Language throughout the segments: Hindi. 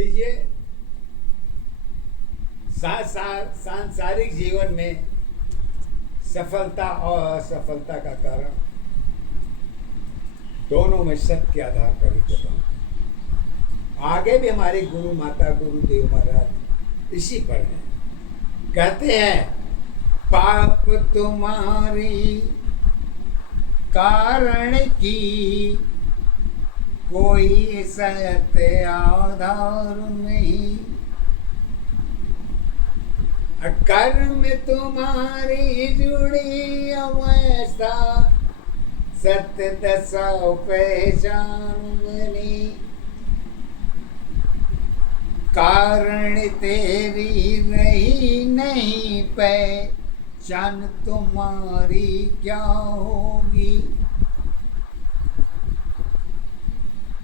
लीजिए, सांसारिक जीवन में सफलता और असफलता का कारण दोनों में सत्य के आधार पर ही बताऊं। आगे भी हमारे गुरु माता गुरुदेव महाराज इसी पर हैं। कहते हैं, पाप तुम्हारी कारण की कोई सत्य आधार नहीं, कर्म तुम्हारी जुड़ी अवस्था सत्य दशा पहचान बनी, कारण तेरी रही नहीं पहचान तुम्हारी क्या होगी,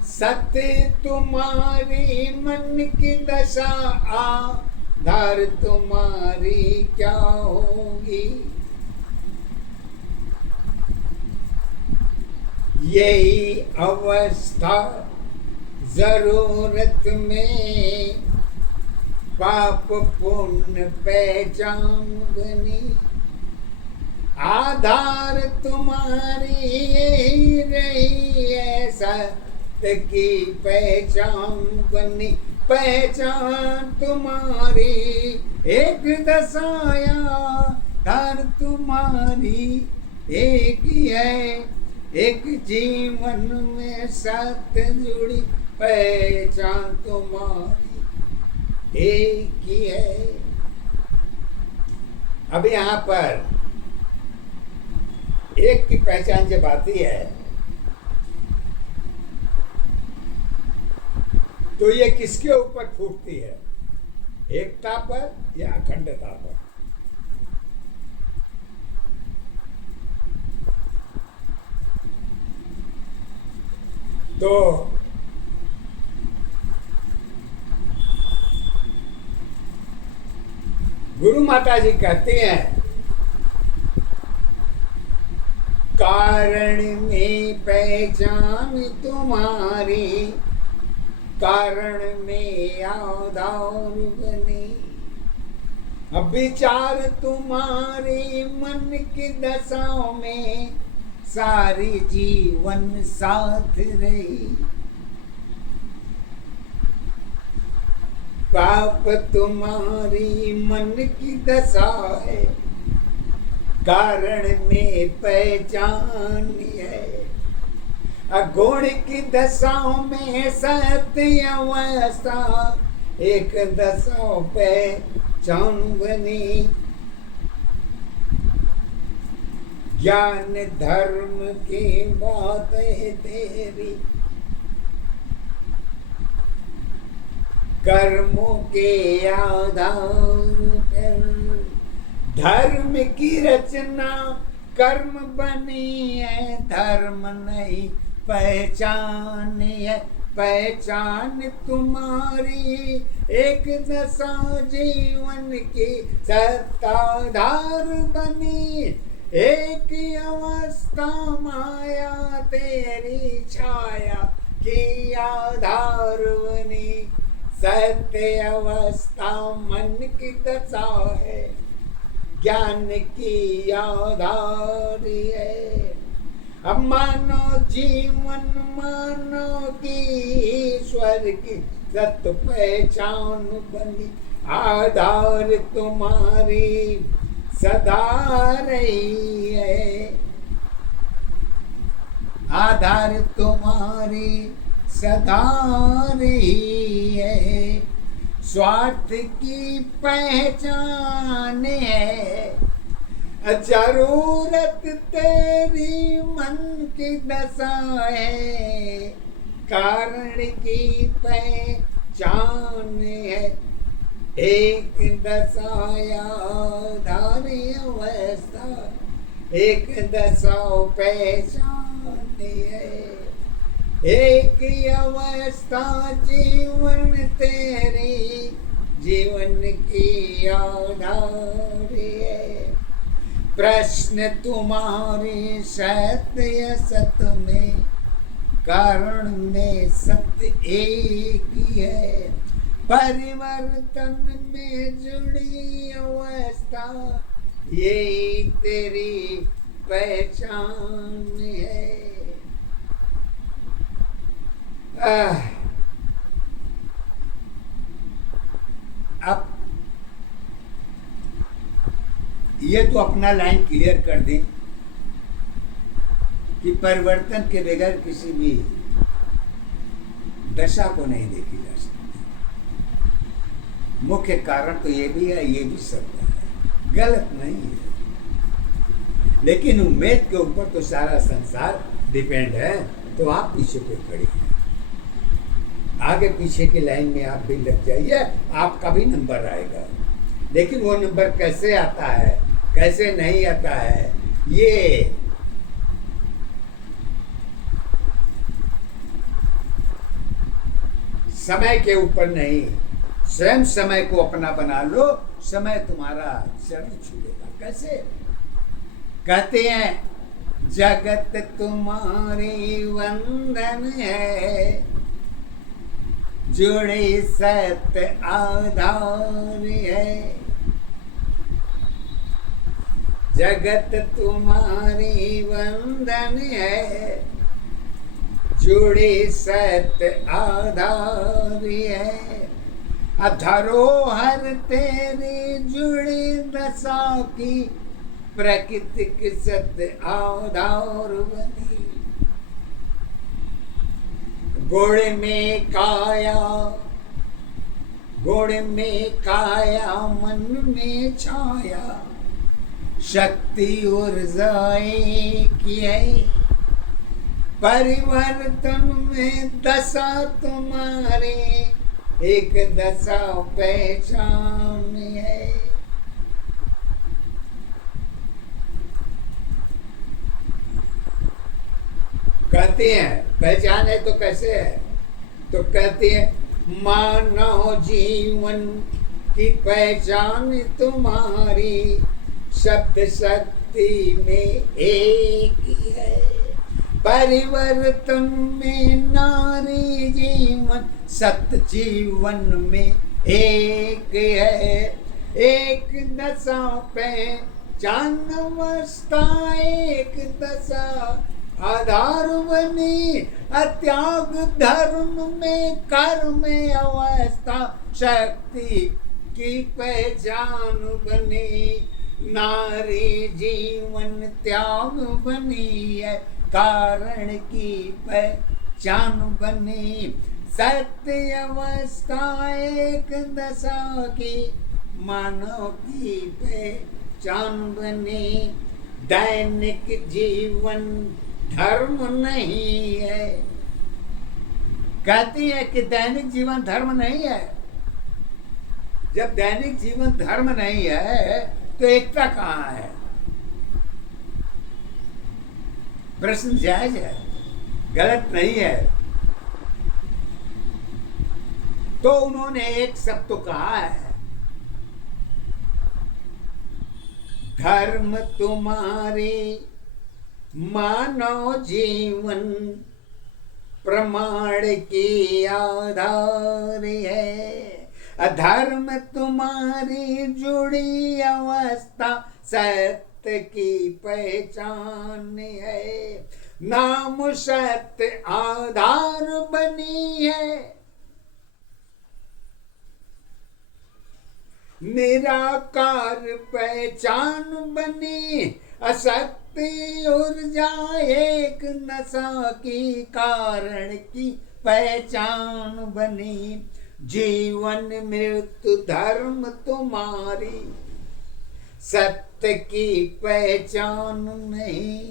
सत्य तुम्हारी मन की दशा आधार तुम्हारी क्या होगी, यही अवस्था जरूरत में पाप पुण्य पहचान बनी, आधार तुम्हारी यही रही है सत्य की पहचान बनी, पहचान तुम्हारी एक दशाया धार तुम्हारी एक ही है, एक जीवन में सत्य जुड़ी पहचान तुम्हारी एक ही है। अब यहाँ पर एक की पहचान जब आती है तो ये किसके ऊपर फूटती है, एकता पर या अखंडता पर। तो गुरु माता जी कहते हैं, कारण में पहचान तुम्हारी कारण में आधार बनी, अब विचार तुम्हारी मन की दशाओं में सारी जीवन साथ रही, पाप तुम्हारी मन की दशा है कारण में पहचान है, अगुण की दशाओं में सत्य अवस्था एक दशा पहचान बनी, ज्ञान धर्म की बात है तेरी, कर्मों के आधार पर धर्म की रचना कर्म बनी है, धर्म नहीं पहचान है, पहचान तुम्हारी एक दशा जीवन की सत्ताधार बनी, एक अवस्था माया तेरी छाया की आधार बनी, सत्य अवस्था मन की दशा है ज्ञान की आधार है, अब मानो जीवन मानो की ईश्वर की सत्य पहचान बनी, आधार तुम्हारी सदा रही है, आधार तुम्हारी सदा रही है, स्वार्थ की पहचान है, जरूरत तेरी मन की दशा है, कारण की पहचान है, एक दशा आधार अवस्था एक दशा पहचान है, एक अवस्था जीवन तेरी जीवन की आधार है, प्रश्न तुम्हारी सत्य सत्य में कारण में सत्य एक ही है, परिवर्तन में जुड़ी अवस्था, यही तेरी पहचान है। अब ये तो अपना लाइन क्लियर कर दें कि परिवर्तन के बगैर किसी भी दशा को नहीं देखी जा सकती। मुख्य कारण तो ये भी है, ये भी सत्य है, गलत नहीं है, लेकिन उम्मीद के ऊपर तो सारा संसार डिपेंड है। तो आप पीछे पे खड़ी हैं, आगे पीछे की लाइन में आप भी लग जाइए, आपका भी नंबर आएगा। लेकिन वो नंबर कैसे आता है, कैसे नहीं आता है, ये समय के ऊपर नहीं, स्वयं समय को अपना बना लो, समय तुम्हारा चरण छूलेगा। कैसे? कहते हैं जगत तुम्हारी वंदन है, जुड़े सत्य आधार है। जगत तुम्हारी वंदन है, जुड़े सत्य आधार है। धरोहर तेरी जुड़ी दशा की, प्राकृतिक सत्य आधार बनी। गुण में काया, गुण में काया, मन में छाया, शक्ति ऊर्जाएं की है। परिवर्तन में दशा तुम्हारे, एक दशा पहचान है। कहते हैं पहचान है तो कैसे है? तो कहते हैं मानव जीवन की पहचान तुम्हारी, शब्द शक्ति में एक ही है। परिवर्तन में नारी जीवन, सत्य जीवन में एक है। एक दशा पहचान अवस्था, एक दशा आधार बनी। त्याग धर्म में कर्म अवस्था, शक्ति की पहचान बनी। नारी जीवन त्याग बनी है, कारण की पहचान बनी। सत्य अवस्था एक दशा की, मानव की पहचान बनी। दैनिक जीवन धर्म नहीं है। कहती है कि दैनिक जीवन धर्म नहीं है। जब दैनिक जीवन धर्म नहीं है तो एकता कहाँ है? प्रश्न जायज है, गलत नहीं है। तो उन्होंने एक शब्द तो कहा है, धर्म तुम्हारी मानव जीवन प्रमाण की आधार है। अधर्म तुम्हारी जुड़ी अवस्था, सत्य की पहचान है। नाम सत्य आधार बनी है। निराकार पहचान बनी। अशक्ति ऊर्जा एक नशा की, कारण की पहचान बनी। जीवन मृत्यु धर्म तुम्हारी, सत्य की पहचान नहीं।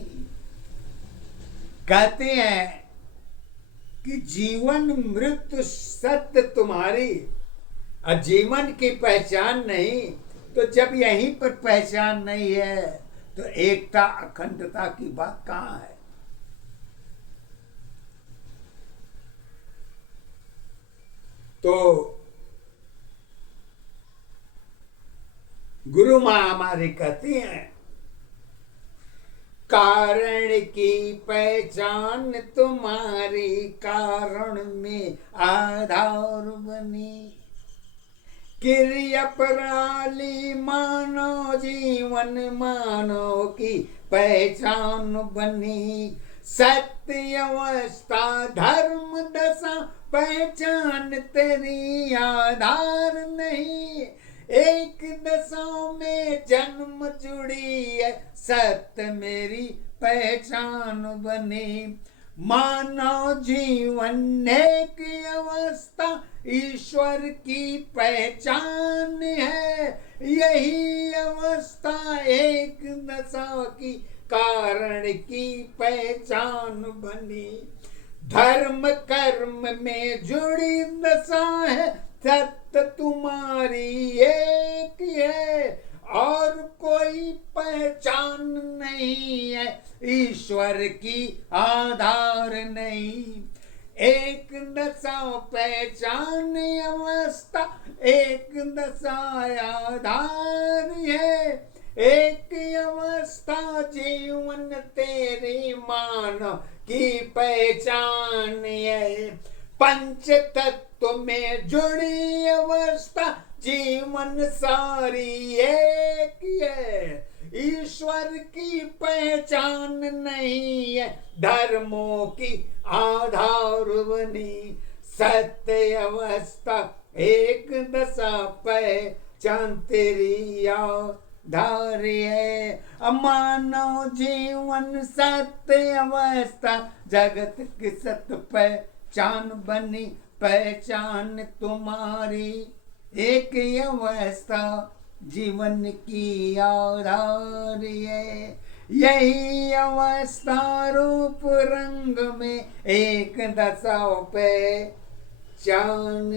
कहते हैं कि जीवन मृत्यु सत्य तुम्हारी, और जीवन की पहचान नहीं। तो जब यहीं पर पहचान नहीं है तो एकता अखंडता की बात कहाँ है? तो गुरु माँ हमारी कहती हैं, कारण की पहचान तुम्हारी, कारण में आधार बनी। क्रिया प्रणाली मानव जीवन मानव की पहचान बनी। सत्य अवस्था धर्म दशा पहचान तेरी आधार नहीं। एक दशा में जन्म जुड़ी है सत्य मेरी पहचान बनी। मानव जीवन एक अवस्था ईश्वर की पहचान है। यही अवस्था एक दशा की कारण की पहचान बनी। धर्म कर्म में जुड़ी दशा है सत्य तुम्हारी एक है। और कोई पहचान नहीं है ईश्वर की आधार नहीं। एक दशा पहचान अवस्था एक दशा आधार है। एक अवस्था जीवन तेरी मानव की पहचान है। पंच तत्व में जुड़ी अवस्था जीवन सारी एक है। ईश्वर की पहचान नहीं है धर्मों की आधार बनी। सत्य अवस्था एक दशा पहचान तेरी आधार है। मानव जीवन सत्य अवस्था जगत की सत्य पहचान बनी। पहचान तुम्हारी एक अवस्था जीवन की आधार है। यही अवस्था रूप रंग में एक दशा पहचान